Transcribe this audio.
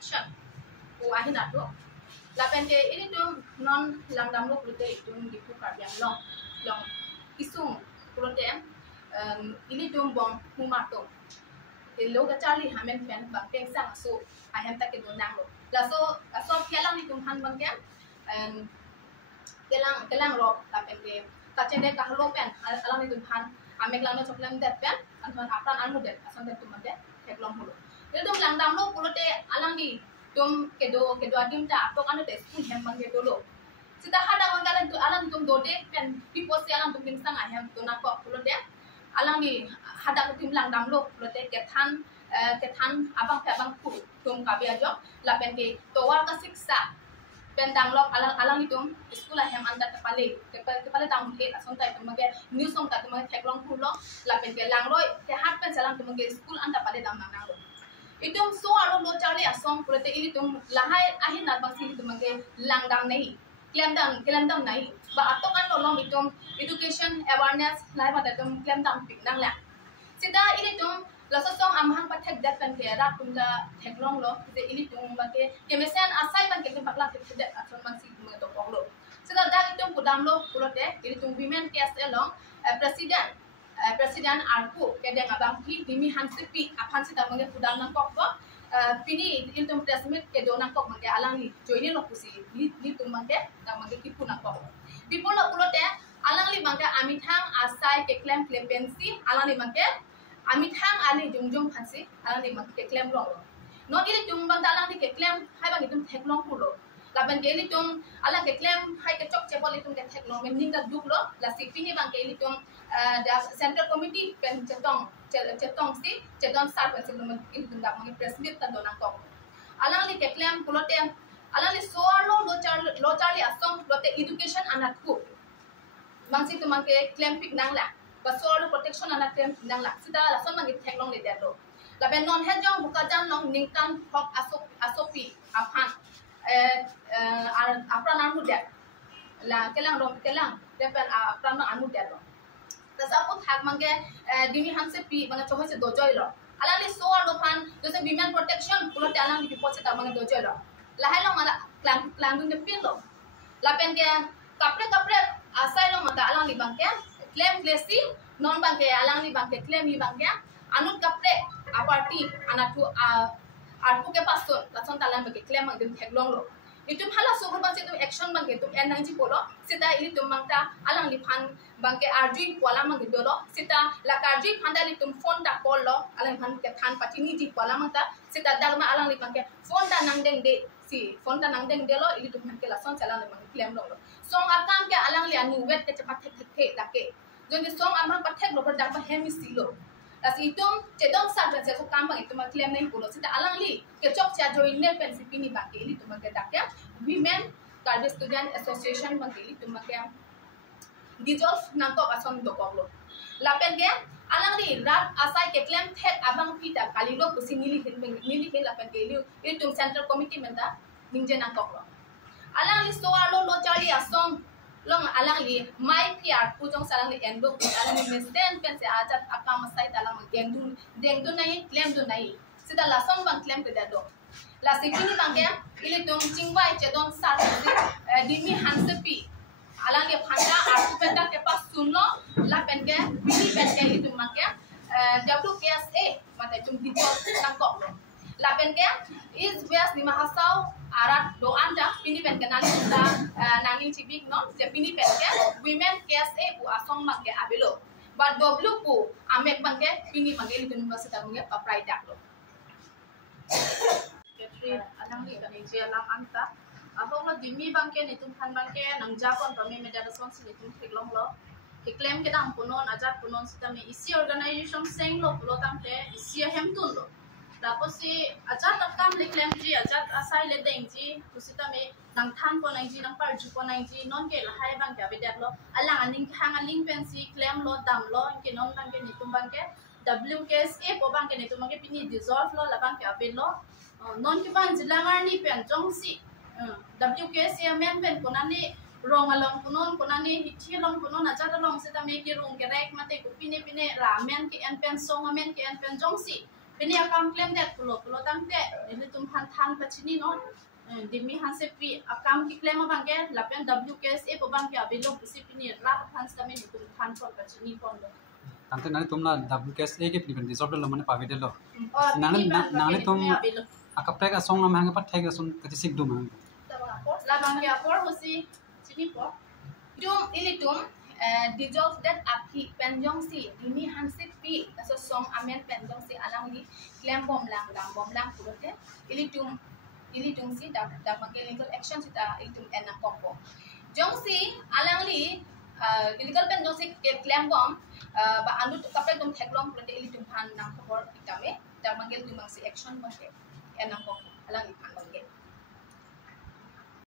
protection ko ahin ato lapen ke ini tum non langdam lo prote tum dipu karbiang long isung prote ini tum bong humato ke lo ga charli hamen pen bang peng sang so ahem ta ke donang lo la so kelang ni tum han bang ke kelang ro lapen ke kacende ka hlo pen alang ni tum han amek lang no choklam det pen anthon apran anu det asan det tum de theklong holo il tum langdam lo prote alang ni tum kedo adim ta atok anu te skin hem bang ke dolo sita hada wangalan tu alang tum dode pen pipo se alang tum sang ahem to na ko prote alang ni hada tum langdam lo prote ke than abang pe bang ku tum ka bia jo la pen ke to war ka siksa pen dang lok alang ni tum school ahem anda kepale dang ke ason tai tum ke new song ta tum theklong pu lo la pen ke lang roi ke hat pen salang tum ke school anda pale dang nang lo itum so aro lo charli asong prote ili tum lahai ahin na bang sili tum ke langdam nei kelamdam nai ba atokan lo long itum education awareness lai ba tum kelamdam pik nang la sida ili tum lasa song amhang pathek dat kan ke ra tum da theklong lo je ili tum ba ke kemesan asai ban ke tum pakla ke dat aton bang sili tum to pok lo sida da itum kudam lo prote ili tum women case along president arku ke deng abang ki dimi hansipi aphan sida mange kudam nang kok bo pini iltum presmit ke dona kok mange alang ni joini lo kusi ni tum mange ta mange kipu nang kok bipolo ulote alang li mange amithang asai ke claim pensi alang li mange amithang ali jungjung phansi alang li mange ke claim lo no ili tum bang alang li ke claim hai bang itum theklong pulo laban ke ili tum alang ke claim hai ke chok chebol itum ke theklong men ning da duk lo la sipini bang ke ili tum the central committee pen chetong sar pen sebelum itu dak mengi presmit tan donang kok alang li ke claim pulote alang li soalo lo charli asong pulote education anak ku mangsi tu mangke claim pik nang la ba soalo protection anak claim pik nang la sida la son mangi theklong le dalo la ben non he jong buka jan long ningtan hok asopi aphan apran anu dat la kelang depan apran anu dat lo tasaput hak mange dimi hamse pi mange chohoi se dojoi lo alali so lo phan jose women protection pulo te alang di poche ta mange dojoi lo lahai lo mala klang dun de pin lo la pen ke kapre asai lo mata alang li bangke claim plesi non bangke alang li bangke claim li bangke anut kapre aparti anatu arpu ke pason la son talan bangke claim mang dim theklong lo itu phala so bang se tu action bang ke tu n90 polo sita ili tum mangta alang li phan bang ke rg wala mang do lo sita la rg phanda li tum phone ta call lo alang phan ke than patini ji wala mangta sita dagma alang li bang ke phone ta nang deng de si phone ta nang deng de lo ili tum ke la son chala mang claim lo song akam ke alang li anu wet ke cepat thek la ke joni song amang pathek lo dak ba hemi silo Kasi itum cedong sa pensi so kambang itu claim nahi pulo sita alang li kecok cia join ne pensi pini bakeli tu magda ya women Cardiff student association mageli tu magya dissolve nangko asom do pablo lapen ke alang li rat asai ke claim thet abang pita kalilo kusi nili hin lapen ke li itu central committee menta ningje nangko lo alang li so alo lo chali asom long alang li mai piar pujong salang li endo alang li mesden pen se ajat akam sai talang dengdu nai claim du nai sida la song bang claim ke dado la sikini bang ke ili tum chingbai chedon sar dimi hansepi alang li phanda arpenda ke pas sunlo la pen ke bini pen ke itu make WKSA mate tum dito tangkok lo la pen ke is bias di mahasau arat do anda pini pen kenali kita nanging cibik non je pini pen ke women KSA bu asong mangke abelo but W bu amek bangke pini mangke di university mangke paprai dak lo Petri anang ni kan je alam anta ahong lo dimi bangke ni tum phan bangke nang japon pami meda response ni tum thiklong lo ke claim ke dam punon ajat punon sitame isi organization seng lo pulo tamte isi hemtun lo tapos si ajat nakam le claim ji ajat asai le deng ji kusita me nang than ko nang ji nang par ju ko nang ji non ke la hai bang ka bedak lo alang aning hang aling pensi claim lo dam lo ke non bang ke ni tum bang ke WKSA po bang ke ni tum ke pini dissolve lo la bang ka be lo non ke bang jilangar ni pen jong si WKSA men pen ko nani rong along punon ko nani hithi long punon ajat long sita me ke rong ke rek mate ko pine ramen ke en pen song amen ke en pen jong si Pini akam claim that pulo tang te ini tumhan than pachini non dimi han se pi akam ki claim bangke lapen WKSA po bangke abilo pusi pini ra than stami ni tum than por pachini pon lo tante nani tumna WKSA ke pini resort lo mane pavide lo और nani tum akaprek asong na mahanga pat thai ga sun kati sik dum la bangke apor hosi chini po ini tum dissolve that api penjong si dimi hansi pi so song amen penjong si alang ni claim bom lang purote ili tum si da mangke legal action sita ili tum enam kompo jong si alang li illegal penjong si claim bom ba anu kapre tum theklong purote ili tum phan nang khobor itame da mangke tum si action bangke enam kompo alang ni phan bangke